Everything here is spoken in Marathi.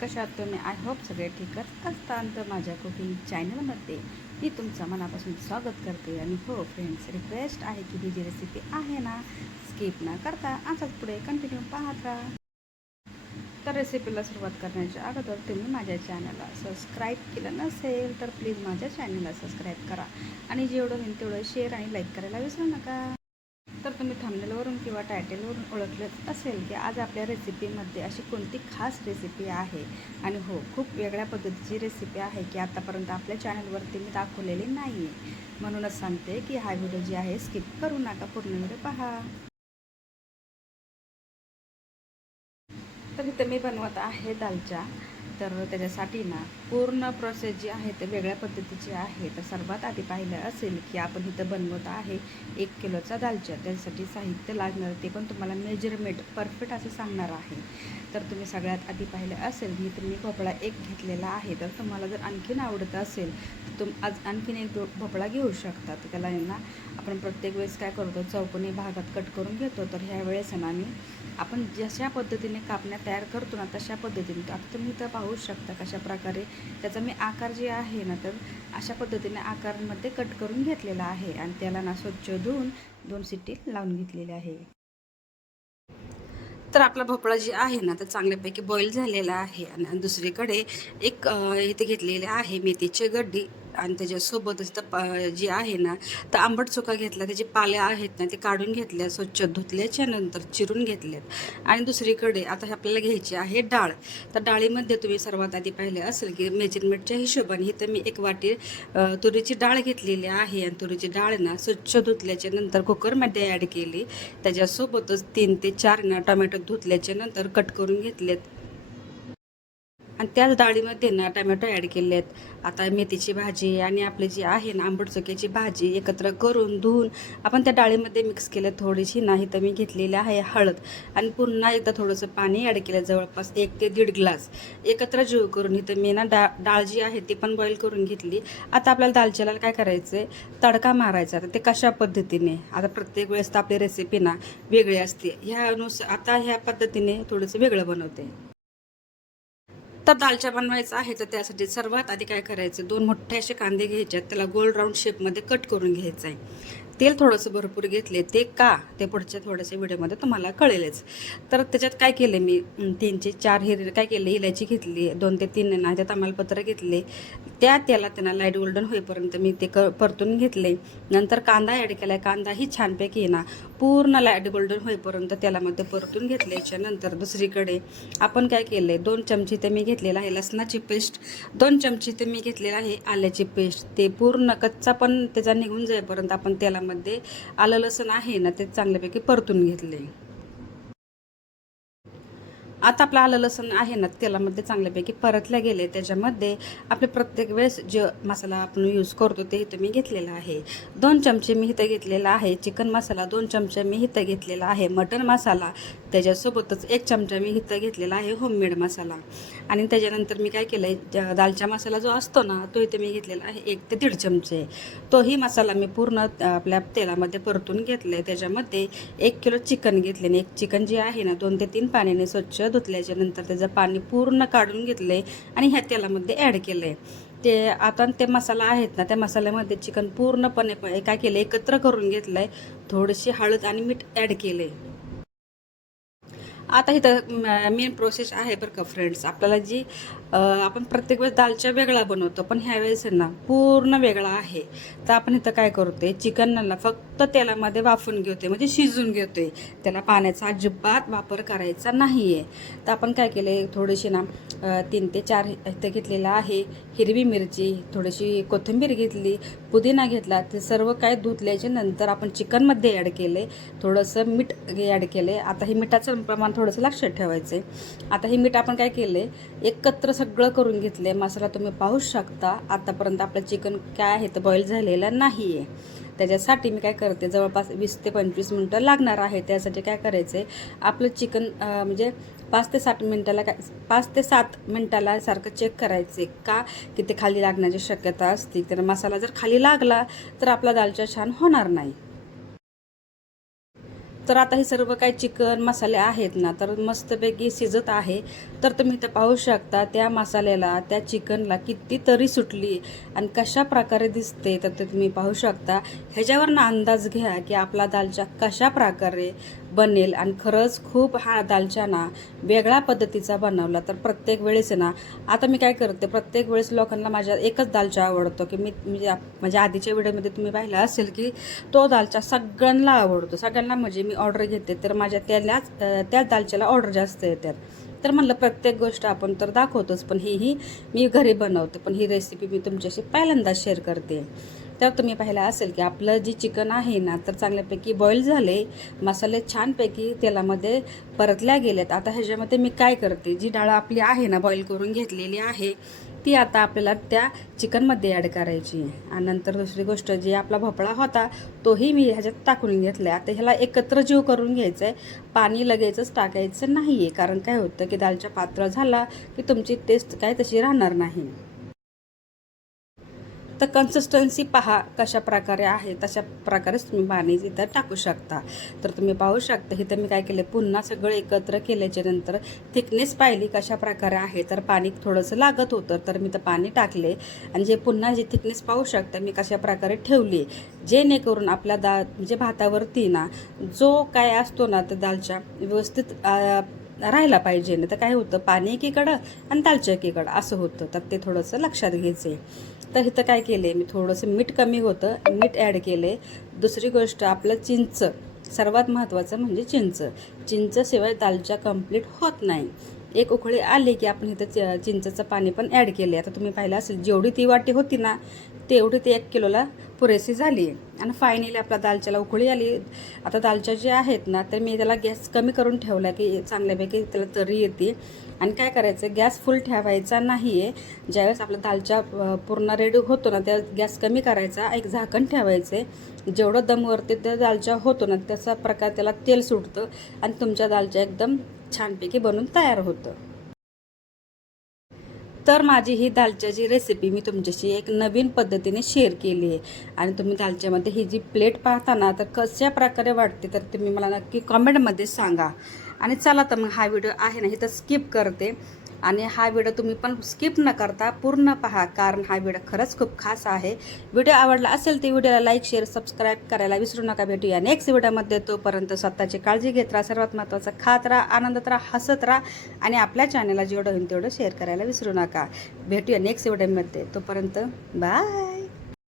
कशा आहात तुम्ही? आय होप सगळे ठीकच असतात. तर माझ्या कुकिंग चॅनलमध्ये मी तुमचं मनापासून स्वागत करते. आणि हो फ्रेंड्स, रिक्वेस्ट आहे की ही जी रेसिपी आहे ना, स्किप न करता असंच पुढे कंटिन्यू पाहत राहा. तर रेसिपीला सुरुवात करण्याच्या अगोदर तुम्ही माझ्या चॅनलला सबस्क्राईब केलं नसेल तर प्लीज माझ्या चॅनलला सबस्क्राईब करा. आणि जेवढं होईल तेवढं शेअर आणि लाईक करायला विसरू नका. तर तुम्ही थंबनेलवरून किंवा टायटलवरून ओळखलंच असेल की आज आपल्या रेसिपीमध्ये अशी कोणती खास रेसिपी आहे. आणि हो, खूप वेगळ्या पद्धतीची रेसिपी आहे की आतापर्यंत आपल्या चॅनलवरती मी दाखवलेली नाही आहे. म्हणूनच सांगते की हा व्हिडिओ जी आहे स्किप करू नका, पूर्ण व्हिडिओ पहा. तर इथं मी बनवत आहे दालचा. तर त्याच्यासाठी ना पूर्ण प्रोसेस जी आहे ते वेगळ्या पद्धतीची आहे. तर सर्वात आधी पाहिलं असेल की आपण इथं बनवत आहे 1 किलोचा दालचा. त्यासाठी साहित्य लागणार ते पण तुम्हाला मेजरमेंट परफेक्ट असं सांगणार आहे. तर तुम्ही सगळ्यात आधी पाहिलं असेल की इथं मी भोपळा एक घेतलेला आहे. तर तुम्हाला जर आणखीन आवडत असेल तर आज आणखीन एक भोपळा घेऊ शकता. तर त्याला ना आपण प्रत्येक वेळेस काय करतो, चौकोनी भागात कट करून घेतो. तर ह्या वेळेस ना आपण जशा पद्धतीने कापण्या तयार करतो ना तशा पद्धतीने, आता तुम्ही इथं पाहू शकता कशा प्रकारे त्याचा मी आकार जे आहे ना, तर अशा पद्धतीने आकारांमध्ये कट करून घेतलेला आहे. आणि त्याला ना स्वच्छ धुवून 2 शिट्टी लावून घेतलेली आहे. तर आपला भोपळा जे आहे ना तर चांगल्यापैकी बॉईल झालेला आहे. आणि दुसरीकडे एक इथे घेतलेले आहे मेथीचे गड्डी. आणि त्याच्यासोबतच जी आहे ना तर आंबट चोखा घेतला. त्याचे पाल्या आहेत ना ते काढून घेतल्या, स्वच्छ धुतल्याच्या नंतर चिरून घेतल्यात. आणि दुसरीकडे आता आपल्याला घ्यायची आहे डाळ. तर डाळीमध्ये तुम्ही सर्वात आधी पाहिले असेल की मेजरमेंटच्या हिशोबाने इथं मी 1 वाटी तुरीची डाळ घेतलेली आहे. आणि तुरीची डाळ ना स्वच्छ धुतल्याच्या नंतर कुकरमध्ये ॲड केली. त्याच्यासोबतच 3 ते 4 ना टोमॅटो धुतल्याच्या नंतर कट करून घेतलेत. आणि त्याच डाळीमध्ये ना टमॅटो ॲड केले आहेत. आता मेथीची भाजी आणि आपली जी आहे ना आंबट चुक्याची भाजी एकत्र करून धुवून आपण त्या डाळीमध्ये मिक्स केलं. थोडीशी नाही तर मी घेतलेली आहे हळद. आणि पुन्हा एकदा थोडंसं पाणी ॲड केलं, जवळपास 1 ते 1.5 ग्लास एकत्र जीव करून इथं मी ना डाळ जी आहे ती पण बॉईल करून घेतली. आता आपल्याला दालच्याला काय करायचं आहे, तडका मारायचा. तर ते कशा पद्धतीने, आता प्रत्येक वेळेस तर आपली रेसिपी ना वेगळी असते. ह्यानुसार आता ह्या पद्धतीने थोडंसं वेगळं बनवते. तर दालचा बनवायचा आहे तर त्यासाठी सर्वात आधी काय करायचं, 2 मोठे असे कांदे घ्यायचे आहेत. त्याला गोल राऊंड शेपमध्ये कट करून घ्यायचं आहे. तेल थोडंसं भरपूर घेतले. ते का ते पुढच्या थोड्याशा व्हिडिओमध्ये तुम्हाला कळेलच. तर त्याच्यात काय केले मी, 3 ते 4 काय केले, इलायची घेतली, 2 ते 3 ना त्यात तमालपत्र घेतले. त्या तेलात त्यांना लाईट गोल्डन होईपर्यंत मी ते परतून घेतले. नंतर कांदा ॲड केला. कांदाही छानपैकी ना पूर्ण लाईट गोल्डन होईपर्यंत तेलामध्ये परतून घेतल्याच्या नंतर दुसरीकडे आपण काय केले, 2 चमचे ते मी घेतलेला आहे लसणाची पेस्ट, 2 चमचे ते मी घेतलेला आहे आल्याची पेस्ट. ते पूर्ण कच्चा पण त्याचा निघून जाईपर्यंत आपण तेलामध्ये आलं लसूण आहे ना ते चांगल्यापैकी परतून घेतले. आता आपलं आलं लसूण आहे ना तेलामध्ये चांगल्यापैकी परतल्या गेले. त्याच्यामध्ये आपले प्रत्येक वेळेस जे मसाला आपण यूज करतो ते इथं मी घेतलेला आहे. 2 चमचे मी इथं घेतलेला आहे चिकन मसाला, 2 चमचे मी इथं घेतलेला आहे मटन मसाला. त्याच्यासोबतच 1 चमचा मी इथं घेतलेला आहे होममेड मसाला. आणि त्याच्यानंतर मी काय केलं आहे, दालचा मसाला जो असतो ना तो इथे मी घेतलेला आहे 1 ते 1.5 चमचे. तोही मसाला मी पूर्ण आपल्या तेलामध्ये परतून घेतला आहे. त्याच्यामध्ये 1 किलो चिकन घेतले आणि एक चिकन जे आहे ना 2 ते 3 पाण्याने स्वच्छ धुतल्याच्या नंतर त्याचं पाणी पूर्ण काढून घेतलं आहे आणि ह्या तेलामध्ये ॲड केलं आहे. ते आता ते मसाला आहेत ना त्या मसाल्यामध्ये चिकन पूर्णपणे काय केलं, एकत्र करून घेतलं आहे. थोडीशी हळद आणि मीठ ॲड केलं आहे. आता इथं मेन प्रोसेस आहे बरं का फ्रेंड्स, आपल्याला जी आपण प्रत्येक वेळेस दालच्या वेगळा बनवतो पण ह्यावेळेस ना पूर्ण वेगळा आहे. तर आपण इथं काय करतोय, चिकनला फक्त तेलामध्ये वाफून घेतोय, म्हणजे शिजून घेतोय. त्याला पाण्याचा अजिबात वापर करायचा नाही आहे. तर आपण काय केलं, थोडीशी ना 3 ते 4 इथं घेतलेला आहे हिरवी मिरची, थोडीशी कोथिंबीर घेतली, पुदिना घेतला. ते सर्व काय धुतल्याच्या नंतर आपण चिकनमध्ये ॲड केले. थोडंसं मीठ ॲड केले. आता हे मिठाचं प्रमाण थोडंसं लक्षात ठेवायचं आहे. आता हे मीठ आपण काय केले, एकत्र सगळं करून घेतले. मसाला तुम्ही पाहू शकता. आतापर्यंत आपलं चिकन काय आहे तर बॉईल झालेलं नाही आहे. त्याच्यासाठी मी काय करते, जवळपास 20 ते 25 मिनटं लागणार आहे. त्यासाठी काय करायचं आहे, आपलं चिकन म्हणजे 5 ते 7 मिनटाला 5 ते 7 मिनटाला सारखं चेक करायचे का, की ते खाली लागण्याची शक्यता असते. तर मसाला जर खाली लागला तर आपला दालचा छान होणार नाही. तर आता हे सर्व काही चिकन मसाले आहेत ना, तर मस्तपैकी शिजत आहे. तर तुम्ही इथं पाहू शकता त्या मसाल्याला, त्या चिकनला किती तरी सुटली आणि कशा प्रकारे दिसते, तर ते तुम्ही पाहू शकता. ह्याच्यावरनं अंदाज घ्या की आपला दालचा कशा प्रकारे बनेल. आणि खरंच खूप हा दालचा ना वेगळ्या पद्धतीचा बनवला. तर प्रत्येक वेळेस ना, आता मी काय करते, प्रत्येक वेळेस लोकांना माझ्या एकच दालचा आवडतो की मी म्हणजे आधीच्या व्हिडिओमध्ये तुम्ही पाहिलं असेल की तो दालचा सगळ्यांना आवडतो. सगळ्यांना म्हणजे मी ऑर्डर घेते तर माझ्या त्याच दालच्याला ऑर्डर जास्त येतात. तर म्हणलं प्रत्येक गोष्ट आपण तर दाखवतोच, पण ही मी घरी बनवते. पण ही रेसिपी मी तुमच्याशी पहिल्यांदाच शेअर करते. तर तुम्ही पाहिलं असेल की आपलं जे चिकन आहे ना, तर चांगल्यापैकी बॉईल झाले, मसाले छानपैकी तेलामध्ये परतल्या गेलेत. आता ह्याच्यामध्ये मी काय करते, जी डाळ आपली आहे ना बॉईल करून घेतलेली आहे, ती आता आपल्याला त्या चिकनमध्ये ॲड करायची. आणि नंतर दुसरी गोष्ट, जी आपला भोपळा होता तोही मी ह्याच्यात टाकून घेतला. आता ह्याला एकत्र जीव करून घ्यायचं आहे. पाणी लगेचच टाकायचं नाही आहे, कारण काय होतं की दालचा पातळ झाला की तुमची टेस्ट काय तशी राहणार नाही. तर कन्सिस्टन्सी पहा कशा प्रकारे आहे, तशा प्रकारेच तुम्ही पाणी इथं टाकू शकता. तर तुम्ही पाहू शकता इथं मी काय केलं, पुन्हा सगळं एकत्र केल्याच्या नंतर थिकनेस पाहिली कशा प्रकारे आहे. तर पाणी थोडंसं लागत होतं, तर मी तर पाणी टाकले. आणि जे पुन्हा जी थिकनेस पाहू शकता मी कशा प्रकारे ठेवली, जेणेकरून आपल्या म्हणजे भातावरती ना जो काय असतो ना, तर दालच्या व्यवस्थित राहायला पाहिजे. नाही तर काय होतं, पाणी एकीकडं आणि दालच्या एकीकडं असं होतं. तर ते थोडंसं लक्षात घ्यायचं आहे. तर इथं काय केले मी, थोडंसं मीठ कमी होतं, मीठ ॲड केले. दुसरी गोष्ट, आपलं चिंच, सर्वात महत्त्वाचं म्हणजे चिंचशिवाय दालच्या कंप्लीट होत नाही. एक उकळी आली की आपण इथं चिंचेचं पाणी पण ॲड केले. आता तुम्ही पाहिलं असेल, जेवढी ती वाटी होती ना तेवढी ती 1 किलोला पुरेशी झाली. आणि फायनली आपला दालच्याला उकळी आली. आता दालच्या जे आहेत ना, तर मी त्याला गॅस कमी करून ठेवला की चांगल्यापैकी त्याला तरी येते. आणि काय करायचं, गॅस फुल ठेवायचा नाही आहे. ज्यावेळेस आपला दालच्या पूर्ण रेडी होतो ना, त्या गॅस कमी करायचा, एक झाकण ठेवायचं आहे. जेवढं दमवरती त्या दालच्या होतो ना, तसा प्रकार त्याला तेल सुटतं आणि तुमच्या दालच्या एकदम छानपैकी बनून तयार होतं. तर माझी ही दालच्याची रेसिपी मी तुमच्याशी एक नवीन पद्धतीने शेअर केली आहे. आणि तुम्ही दालच्यामध्ये ही जी प्लेट पाहता ना, तर कशा प्रकारे वाटते, तर तुम्ही मला नक्की कॉमेंटमध्ये सांगा. आणि चला तर मग हा व्हिडिओ आहे ना इथं स्किप करते. आणि हा व्हिडिओ तुम्ही पण स्किप न करता पूर्ण पहा, कारण हा व्हिडिओ खरंच खूप खास आहे. व्हिडिओ आवडला असेल तर व्हिडिओला लाईक, शेअर, सबस्क्राईब करायला विसरू नका. भेटूया नेक्स्ट व्हिडिओमध्ये. तोपर्यंत स्वतःची काळजी घेत राहा. सर्वात महत्त्वाचं, खात राहा, आनंदात राहा, हसत राहा. आणि आपल्या चॅनलला जेवढं होईल तेवढं शेअर करायला विसरू नका. भेटूया नेक्स्ट व्हिडिओमध्ये. तोपर्यंत बाय.